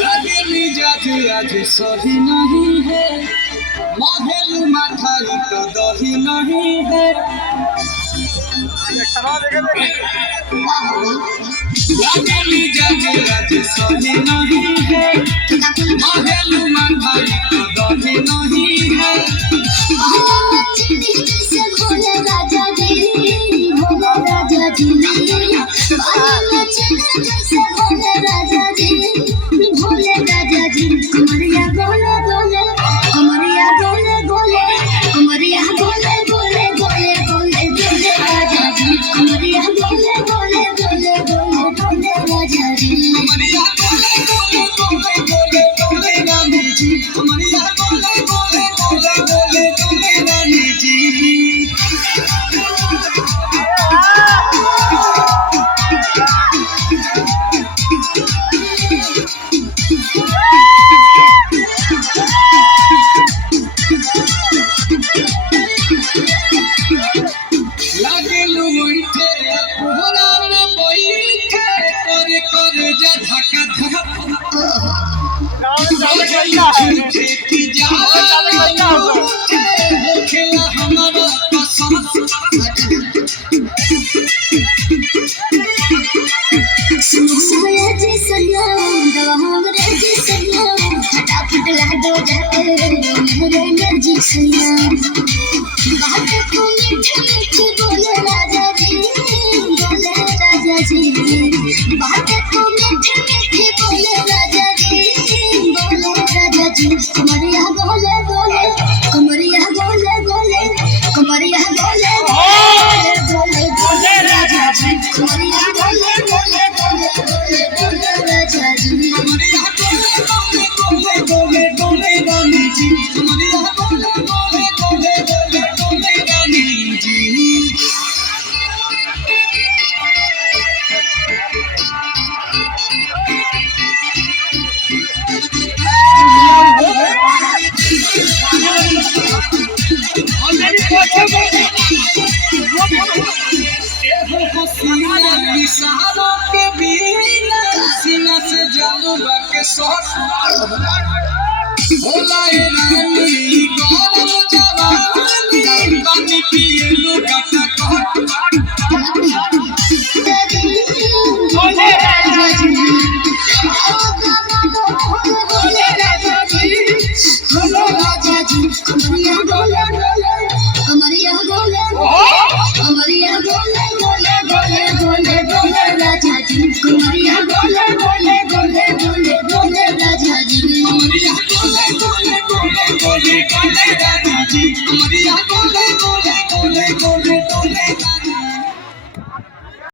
लगे मिजाज आज सही नहीं है, महल मठाई तो दही नहीं है। लगे मिजाज आज सही नहीं है, महल मठाई तो दही नहीं है। भोले राजा जी, भोले राजा जी, भोले राजा जी, भोले राजा जी। कमरिया गोले गोले, कमरिया गोले गोले, कमरिया गोले गोले गोले गोले गोले राजा जी। कमरिया गोले गोले गोले गोले गोले राजा जी। कमरिया गोले गोले गोले गोले गोले रानी जी। कमरिया गोले गोले गोले गोले गोले रानी जी। लगे लुइठे कोहरा में बैठे कर कर जा धक्का धक्का की जा खेला हमारा पसंद। सुनिया जी सैया, हमरे जी सैया, फटाफट ला दो जाके मेरे जी सैया। बात को मीठी मीठी बोले राजा जी, बोले राजा जी। बात को मीठी मीठी बोले राजा जी, बोले राजा जी। कमरिया बोले बोले, कमरिया बोले बोले, कमरिया बोले बोले बोले बोले राजा जी। कमरिया बोले बोले बोले बोले बोले राजा जी। कमरिया गोले गोले गोले गोले गोले रानी जी। कमरिया गोले गोले गोले गोले गोले रानी जी। एहो हसीना इशारों के बिना सीना से जानवा के शॉट भोला ए रानी गौरव जवानी पानी पिए लो गटा